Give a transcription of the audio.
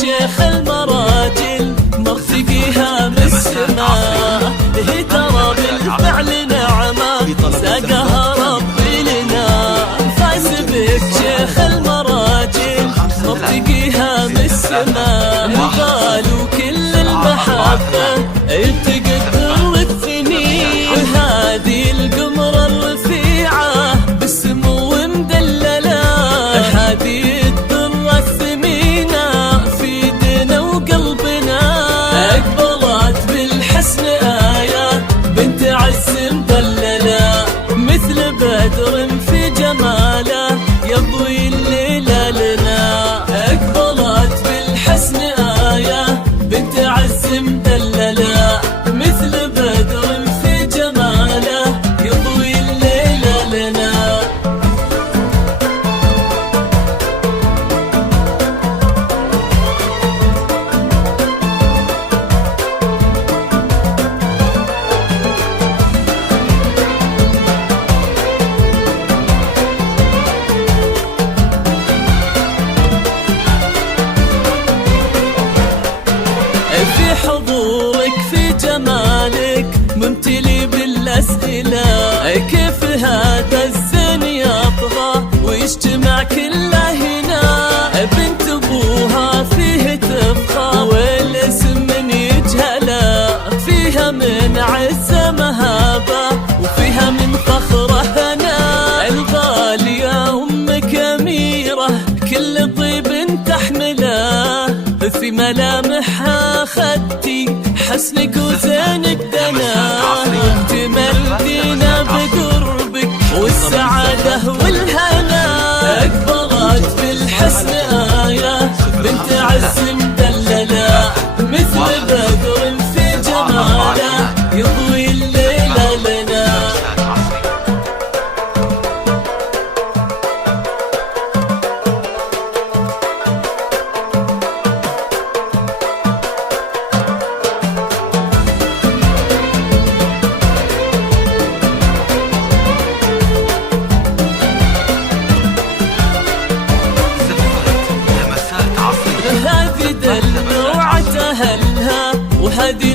شيخ المراجل مرتقيها من السماء، هي ترى بالفعل نعمة ساقها ربي لنا. فاز بك شيخ المراجل مرتقيها من السماء، قالوا كل المحبة التقت والثنين، هذه القمرة الرفيعة بالسمو مدللة، هذه الدرة الثمينة أقبلت بالحسن آية بنت عز مدللة، مثل بدر في جماله يضوي الليل لنا. أقبلت بالحسن آية بنت عز مدللة، مثل بدر في جماله يضوي الليل لنا. في حضورك في جمالك ممتلي بالأسئلة، كيف هذا الزين يطغى ويجتمع كله هنا؟ بنت أبوها فيه تفخر والاسم من يجهله، فيها من عزة مهابة وفيها من فخره هنا. الغالية أمك أميرة كل طيب تحمله، في ملامحها خدتي حسنك وزينك دنا، تملدينا بقربك والسعادة والهنا. أقبلت بالحسن آية بنت عز مدللة، مثل بدر في جماله يضوي الليل لنا. هذه دلوعة أهلها وهذه